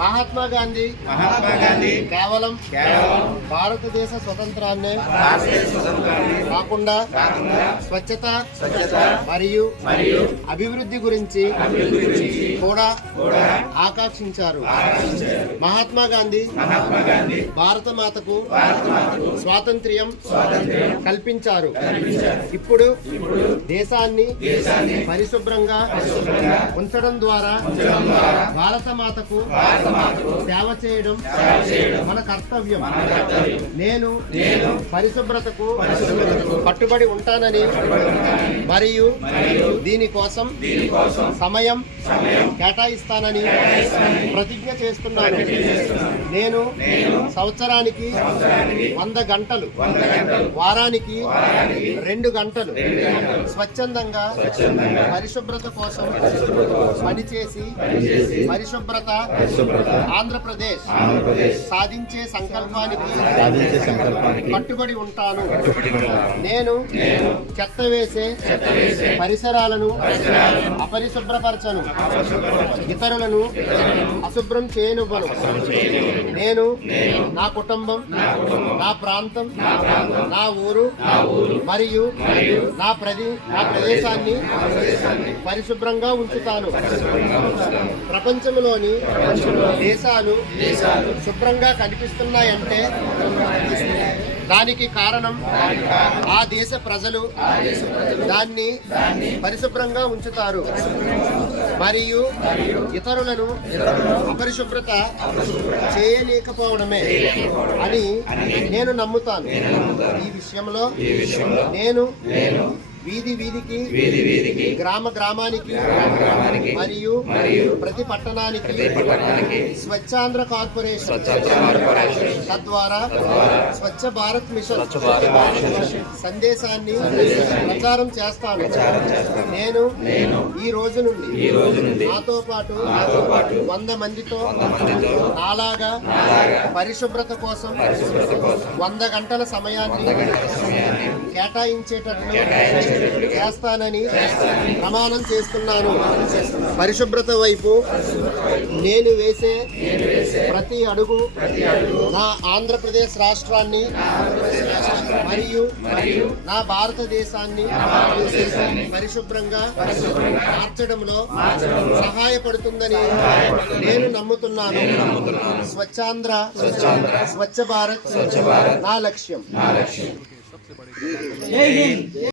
మహాత్మా గాంధీ కేవలం భారతదేశ స్వతంత్రాన్ని కాకుండా స్వచ్ఛత మరియు అభివృద్ధి గురించి కూడా ఆకాంక్షించారు. మహాత్మా గాంధీ భారత మాతకు స్వాతంత్ర్యం కల్పించారు. ఇప్పుడు దేశాన్ని పరిశుభ్రంగా ఉంచడం ద్వారా భారత మాతకు సేవ చేయడం మన కర్తవ్యం. నేను పరిశుభ్రతకు కట్టుబడి ఉంటానని మరియు దీనికోసం సమయం కేటాయిస్తానని ప్రతిజ్ఞ చేస్తున్నాను. నేను సంవత్సరానికి 100 గంటలు, వారానికి 2 గంటలు స్వచ్ఛందంగా పరిశుభ్రత కోసం పనిచేసి పరిశుభ్రత ఆంధ్రప్రదేశ్ సాధించే సంకల్పానికి కట్టుబడి ఉంటాను. నేను చెత్త వేసే పరిసరాలను అపరిశుభ్రపరచను, ఇతరులను అశుభ్రం చేయనివ్వను. నేను నా కుటుంబం, నా ప్రాంతం, నా ఊరు మరియు నా ప్రదేశాన్ని పరిశుభ్రంగా ఉంచుతాను. ప్రపంచంలోని దేశాలు శుభ్రంగా కనిపిస్తున్నాయంటే దానికి కారణం ఆ దేశ ప్రజలు దాన్ని పరిశుభ్రంగా ఉంచుతారు మరియు ఇతరులను అపరిశుభ్రత చేయలేకపోవడమే అని నేను నమ్ముతాను. ఈ విషయంలో నేను వీధి వీధికి గ్రామ గ్రామానికి మరియు ప్రతి పట్టణానికి స్వచ్ఛాంధ్ర కార్పొరేషన్ తద్వారా స్వచ్ఛ భారత్ మిషన్ సందేశాన్ని ప్రచారం చేస్తాను. నేను ఈ రోజు నుండి నాతో పాటు 100 మందితో నాలాగా పరిశుభ్రత కోసం 100 గంటల సమయాన్ని కేటాయించేటట్లు చేస్తానని ప్రమాణం చేస్తున్నాను. పరిశుభ్రత వైపు నేను వేసే ప్రతి అడుగు నా ఆంధ్రప్రదేశ్ రాష్ట్రాన్ని మరియు నా భారతదేశాన్ని పరిశుభ్రంగా మార్చడంలో సహాయపడుతుందని నేను నమ్ముతున్నాను. స్వచ్ఛాంధ్ర, స్వచ్ఛ భారత్ నా లక్ష్యం.